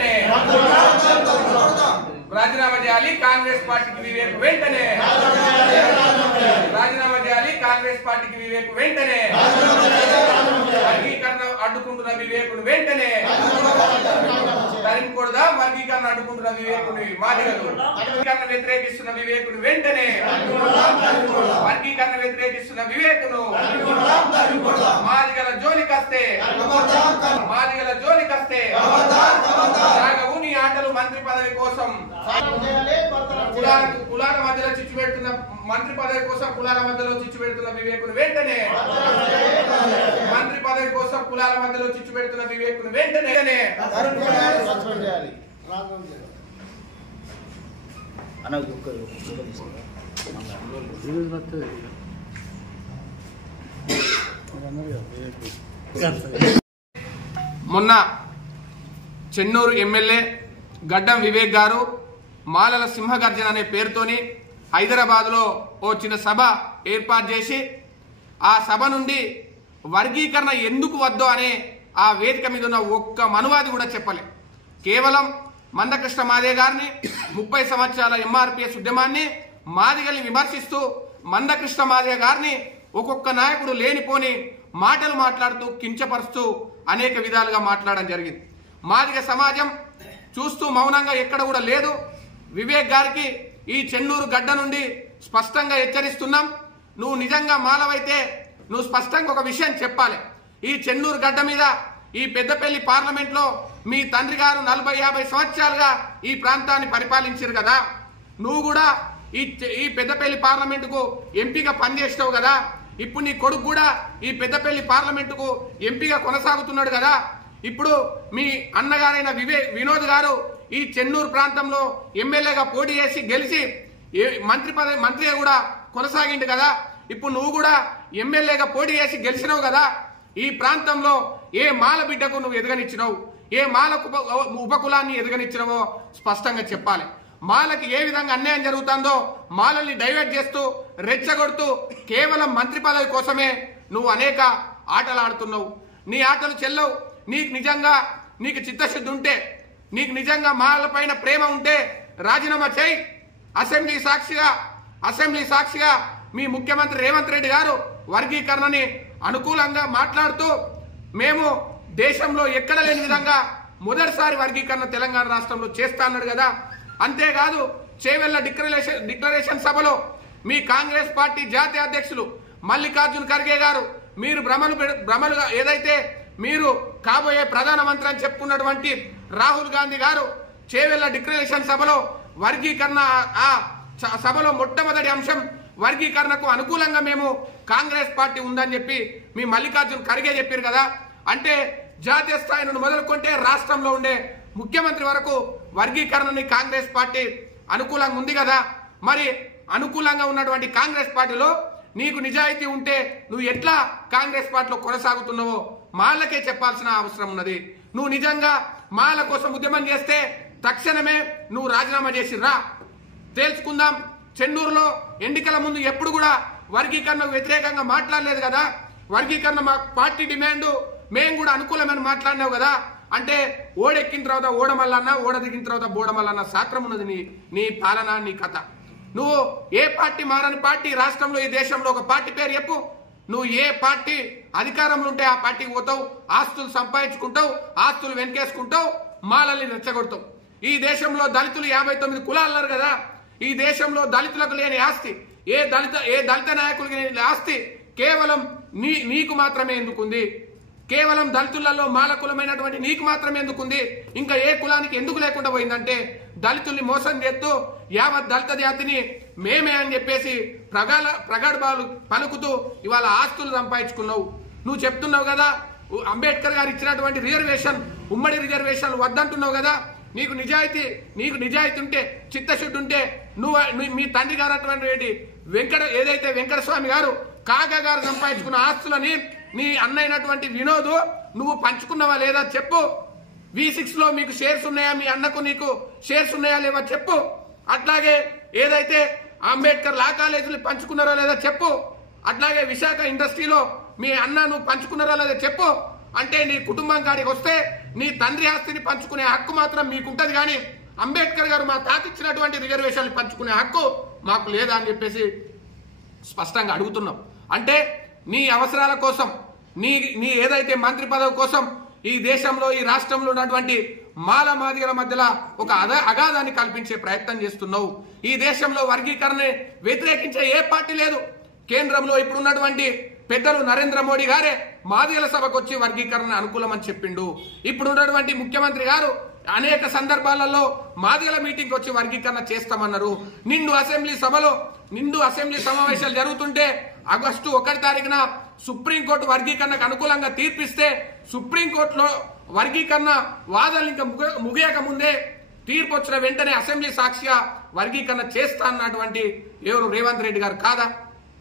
వెంటనే రాజీనామా చేయాలి కాంగ్రెస్ పార్టీకి వివేక్ వెంటనే రాజీనామా చేయాలి కాంగ్రెస్ పార్టీకి వివేక్ వెంటనే వర్గీకరణ అడ్డుకుంటున్న వివేకుడు వెంటనే తరిమికూడదా వర్గీకరణ అడ్డుకుంటున్న వివేకుని మాదిగలు వర్గీకరణ వ్యతిరేకిస్తున్న వివేకుడు వెంటనే వర్గీకరణ వ్యతిరేకిస్తున్న వివేకును మాదిగల జోలికస్తే సాగవు నీ ఆటలు మంత్రి పదవి కోసం కులాల మధ్యలో చిచ్చు పెడుతున్న మంత్రి పదవి కోసం కులాల మధ్యలో చిచ్చు పెడుతున్న వివేకుడు వెంటనే మంత్రి పదవి కోసం కులాల మధ్యలో చిచ్చు పెడుతున్న వివేకుడు వెంటనే మొన్న చెన్నూరు ఎమ్మెల్యే గడ్డం వివేక్ గారు మాలల సింహగర్జన అనే పేరుతోని హైదరాబాద్లో ఓ చిన్న సభ ఏర్పాటు చేసి ఆ సభ నుండి వర్గీకరణ ఎందుకు వద్దో అనే ఆ వేదిక మీద ఉన్న ఒక్క మనువాది కూడా చెప్పలే. కేవలం మందకృష్ణ మాదే గారిని 30 సంవత్సరాల ఎంఆర్పిఎస్ ఉద్యమాన్ని మాదిగల్ని విమర్శిస్తూ మందకృష్ణ మాదే గారిని ఒక్కొక్క నాయకుడు లేనిపోని మాటలు మాట్లాడుతూ కించపరుస్తూ అనేక విధాలుగా మాట్లాడడం జరిగింది. మాదిగ సమాజం చూస్తూ మౌనంగా ఎక్కడ కూడా లేదు. వివేక్ గారికి ఈ చెన్నూరు గడ్డ నుండి స్పష్టంగా హెచ్చరిస్తున్నాం. నువ్వు నిజంగా మాలవైతే నువ్వు స్పష్టంగా ఒక విషయం చెప్పాలి. ఈ చెన్నూరు గడ్డ మీద ఈ పెద్దపల్లి పార్లమెంట్ లో మీ తండ్రి గారు 40-50 సంవత్సరాలుగా ఈ ప్రాంతాన్ని పరిపాలించారు కదా. నువ్వు కూడా ఈ పెద్దపల్లి పార్లమెంటుకు ఎంపీగా పనిచేస్తావు కదా. ఇప్పుడు నీ కొడుకు కూడా ఈ పెద్దపల్లి పార్లమెంటుకు ఎంపీగా కొనసాగుతున్నాడు కదా. ఇప్పుడు మీ అన్నగారైన వినోద్ గారు ఈ చెన్నూరు ప్రాంతంలో ఎమ్మెల్యేగా పోటీ చేసి గెలిచి మంత్రిగా కూడా కొనసాగిండు కదా. ఇప్పుడు నువ్వు కూడా ఎమ్మెల్యేగా పోటీ చేసి గెలిచినావు కదా. ఈ ప్రాంతంలో ఏ మాల బిడ్డకు నువ్వు ఎదగనిచ్చినావు, ఏ మాల ఉపకులాన్ని ఎదగనిచ్చినావో స్పష్టంగా చెప్పాలి. మాలకి ఏ విధంగా అన్యాయం జరుగుతుందో మాలల్ని డైవర్ట్ చేస్తూ రెచ్చగొడుతూ కేవలం మంత్రి పదవి కోసమే నువ్వు అనేక ఆటలు ఆడుతున్నావు. నీ ఆటలు చెల్లవు. నీకు చిత్తశుద్ధి ఉంటే, నీకు నిజంగా మాల పైన ప్రేమ ఉంటే రాజీనామా చేయి. అసెంబ్లీ సాక్షిగా మీ ముఖ్యమంత్రి రేవంత్ రెడ్డి గారు వర్గీకరణని అనుకూలంగా మాట్లాడుతూ మేము దేశంలో ఎక్కడ లేని విధంగా మొదటిసారి వర్గీకరణ తెలంగాణ రాష్ట్రంలో చేస్తా అన్నాడు కదా. అంతేకాదు చేవెళ్ల డిక్లరేషన్ సభలో మీ కాంగ్రెస్ పార్టీ జాతీయ అధ్యక్షులు మల్లికార్జున్ ఖర్గే గారు మీరు భ్రమలుగా ఏదైతే మీరు కాబోయే ప్రధానమంత్రి అని చెప్పుకున్నటువంటి రాహుల్ గాంధీ గారు చేవెళ్ల డిక్లరేషన్ సభలో వర్గీకరణ ఆ సభలో మొట్టమొదటి అంశం వర్గీకరణకు అనుకూలంగా మేము కాంగ్రెస్ పార్టీ ఉందని చెప్పి మీ మల్లికార్జున్ ఖర్గే చెప్పారు కదా. అంటే జాతీయ స్థాయి నుండి మొదలుకుంటే రాష్ట్రంలో ఉండే ముఖ్యమంత్రి వరకు వర్గీకరణని కాంగ్రెస్ పార్టీ అనుకూలంగా ఉంది కదా. మరి అనుకూలంగా ఉన్నటువంటి కాంగ్రెస్ పార్టీలో నీకు నిజాయితీ ఉంటే నువ్వు ఎట్లా కాంగ్రెస్ పార్టీలో కొనసాగుతున్నావో మాలకే చెప్పాల్సిన అవసరం ఉన్నది. నువ్వు నిజంగా మాల కోసం ఉద్యమం చేస్తే తక్షణమే నువ్వు రాజీనామా చేసి రా, తేల్చుకుందాం. చెన్నూరులో ఎన్నికల ముందు ఎప్పుడు కూడా వర్గీకరణకు వ్యతిరేకంగా మాట్లాడలేదు కదా. వర్గీకరణ మా పార్టీ డిమాండ్, మేము కూడా అనుకూలమని మాట్లాడినావు కదా. అంటే ఓడెక్కిన తర్వాత ఓడమల్లన్న, ఓడ దిగిన తర్వాత బోడమల్లన్న శాస్త్రం ఉన్నది నీ పాలన, నీ కథ. నువ్వు ఏ పార్టీ మారని పార్టీ రాష్ట్రంలో ఈ దేశంలో ఒక పార్టీ పేరు చెప్పు. నువ్వు ఏ పార్టీ అధికారంలో ఉంటే ఆ పార్టీకి పోతావు, ఆస్తులు సంపాదించుకుంటావు, ఆస్తులు వెనకేసుకుంటావు, మాలల్ని రెచ్చగొడతావు. ఈ దేశంలో దళితులు 59 కులాలు అన్నారు కదా. ఈ దేశంలో దళితులకు లేని ఆస్తి, ఏ దళిత నాయకులకి లేని ఆస్తి కేవలం నీకు మాత్రమే ఎందుకుంది. కేవలం దళితులలో మాల కులమైనటువంటి నీకు మాత్రమే ఎందుకుంది. ఇంకా ఏ కులానికి ఎందుకు లేకుండా పోయిందంటే దళితుల్ని మోసం చేస్తూ యావత్ దళిత జాతిని మేమే అని చెప్పేసి ప్రగల్భాలు పలుకుతూ ఇవాళ ఆస్తులు సంపాదించుకున్నావు. నువ్వు చెప్తున్నావు కదా అంబేద్కర్ గారు ఇచ్చినటువంటి రిజర్వేషన్, ఉమ్మడి రిజర్వేషన్ వద్దంటున్నావు కదా. నీకు నిజాయితీ ఉంటే, చిత్తశుద్ధి ఉంటే నువ్వు మీ తండ్రి గారు అటువంటి ఏదైతే వెంకటస్వామి గారు కాగా గారు సంపాదించుకున్న ఆస్తులని నీ అన్నైనటువంటి వినోద్ నువ్వు పంచుకున్నావా లేదా చెప్పు. V6 లో మీకు షేర్స్ ఉన్నాయా, మీ అన్నకు నీకు షేర్స్ ఉన్నాయా లేవా చెప్పు. అట్లాగే ఏదైతే అంబేద్కర్ లా కాలేజీలు పంచుకున్నారో లేదా చెప్పు. అట్లాగే విశాఖ ఇండస్ట్రీలో మీ అన్న నువ్వు పంచుకున్నారో లేదా చెప్పు. అంటే నీ కుటుంబం కాడికి వస్తే నీ తండ్రి ఆస్తిని పంచుకునే హక్కు మాత్రం మీకుంటది, కానీ అంబేద్కర్ గారు మా తాత ఇచ్చినటువంటి రిజర్వేషన్లు పంచుకునే హక్కు మాకు లేదా అని చెప్పేసి స్పష్టంగా అడుగుతున్నాం. అంటే నీ అవసరాల కోసం, నీ ఏదైతే మంత్రి పదవి కోసం ఈ దేశంలో ఈ రాష్ట్రంలో ఉన్నటువంటి మాల మాదిగల మధ్యలో ఒక అగాధాన్ని కల్పించే ప్రయత్నం చేస్తున్నావు. ఈ దేశంలో వర్గీకరణ వ్యతిరేకించే ఏ పార్టీ లేదు. కేంద్రంలో ఇప్పుడున్నటువంటి పెద్దలు నరేంద్ర మోడీ గారే మాదిగల సభకు వచ్చి వర్గీకరణ అనుకూలమని చెప్పిండు. ఇప్పుడున్నటువంటి ముఖ్యమంత్రి గారు అనేక సందర్భాలలో మాదిగల మీటింగ్ వచ్చి వర్గీకరణ చేస్తామన్నారు. నిండు అసెంబ్లీ సమావేశాలు జరుగుతుంటే ఆగస్టు 1 తారీఖున సుప్రీంకోర్టు వర్గీకరణకు అనుకూలంగా తీర్పిస్తే సుప్రీంకోర్టులో వర్గీకరణ వాదనలు ఇంకా ముగియక ముందే తీర్పు వచ్చిన వెంటనే అసెంబ్లీ సాక్షిగా వర్గీకరణ చేస్తా అన్నటువంటి ఎవరు రేవంత్ రెడ్డి గారు కాదా?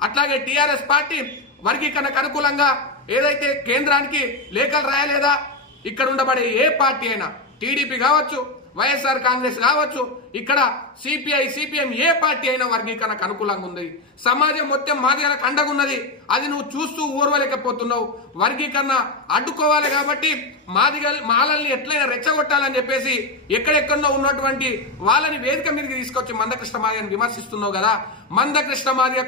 అట్లాగే టీఆర్ఎస్ పార్టీ వర్గీకరణకు అనుకూలంగా ఏదైతే కేంద్రానికి లేఖలు రాయలేదా? ఇక్కడ ఉండబడే ఏ పార్టీ అయినా, టీడీపీ కావచ్చు, వైఎస్ఆర్ కాంగ్రెస్ కావచ్చు, ఇక్కడ సిపిఐ సిపిఎం ఏ పార్టీ అయినా వర్గీకరణకు అనుకూలంగా ఉంది. సమాజం మొత్తం మాదిగలకు అండగా ఉన్నది. అది నువ్వు చూస్తూ ఊర్వలేకపోతున్నావు. వర్గీకరణ అడ్డుకోవాలి కాబట్టి మాలల్ని ఎట్లయినా రెచ్చగొట్టాలని చెప్పేసి ఎక్కడెక్కడో ఉన్నటువంటి వాళ్ళని వేదిక మీదకి తీసుకొచ్చి మందకృష్ణ మాదిగని విమర్శిస్తున్నావు కదా. మందకృష్ణ మాదిగ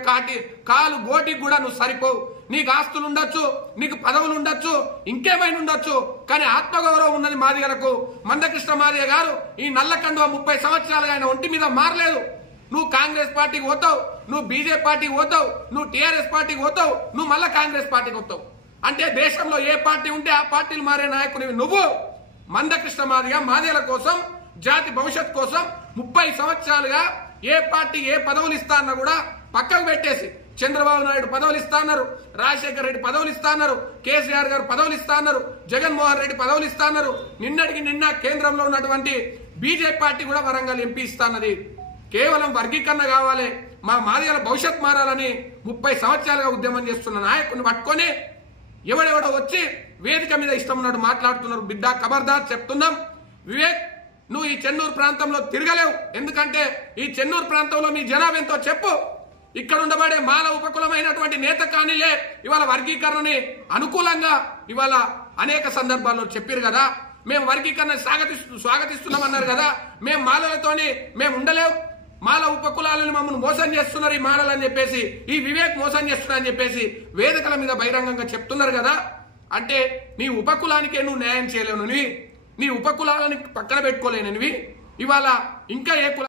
కాలు గోటికి కూడా నువ్వు సరిపోవు. నీకు ఆస్తులు ఉండొచ్చు, నీకు పదవులు ఉండొచ్చు, ఇంకేమైనా ఉండొచ్చు, కానీ ఆత్మగౌరవం ఉన్నది మాదిగలకు. మందకృష్ణ మాదిగ గారు ఈ నల్లకండువ 30 సంవత్సరాలుగా ఆయన ఒంటి మీద మారలేదు. నువ్వు కాంగ్రెస్ పార్టీకి పోతావు, నువ్వు బీజేపీ పార్టీకి పోతావు, నువ్వు టీఆర్ఎస్ పార్టీకి పోతావు, నువ్వు మళ్ళా కాంగ్రెస్ పార్టీకి వస్తావు. అంటే దేశంలో ఏ పార్టీ ఉంటే ఆ పార్టీలు మారే నాయకుడివి నువ్వు. మందకృష్ణ మాదిగ మాదిగల కోసం, జాతి భవిష్యత్ కోసం 30 సంవత్సరాలుగా ఏ పార్టీ ఏ పదవులు ఇస్తా అన్నా కూడా పక్కకు పెట్టేసి చంద్రబాబు నాయుడు పదవులు ఇస్తా అన్నారు, రాజశేఖర్ రెడ్డి పదవులు ఇస్తా అన్నారు, కేసీఆర్ గారు పదవులు ఇస్తా అన్నారు, జగన్మోహన్ రెడ్డి పదవులు ఇస్తా అన్నారు. నిన్నటికి నిన్న కేంద్రంలో ఉన్నటువంటి బీజేపీ పార్టీ కూడా వరంగల్ ఎంపీ ఇస్తా అన్నది. కేవలం వర్గీకరణ కావాలి, మా మాదిగల భవిష్యత్ మారాలని 30 సంవత్సరాలుగా ఉద్యమం చేస్తున్న నాయకుడిని పట్టుకొని ఎవడెవడో వచ్చి వేదిక మీద ఇష్టం ఉన్నాడు మాట్లాడుతున్నారు. బిడ్డ ఖబర్దార్ చెప్తున్నాం. వివేక్, నువ్వు ఈ చెన్నూరు ప్రాంతంలో తిరగలేవు. ఎందుకంటే ఈ చెన్నూరు ప్రాంతంలో మీ జనాభా ఎంతో చెప్పు. ఇక్కడ ఉండబడే మాల ఉపకులమైనటువంటి నేత కానీలే ఇవాళ వర్గీకరణని అనుకూలంగా ఇవాళ అనేక సందర్భాల్లో చెప్పారు కదా. మేము వర్గీకరణ స్వాగతిస్తున్నామన్నారు కదా. మేము మాలలతోని మేము ఉండలేవు, మాల ఉపకులాలను మమ్మల్ని మోసం చేస్తున్నారు ఈ మాలలు అని చెప్పేసి, ఈ వివేక్ మోసం చేస్తున్నా అని చెప్పేసి వేదికల మీద బహిరంగంగా చెప్తున్నారు కదా. అంటే నీ ఉపకులానికే నువ్వు న్యాయం చేయలేవు, నీ ఉపకులాలని పక్కన పెట్టుకోలేనివి ఇవాళ ఇంకా ఏ కుల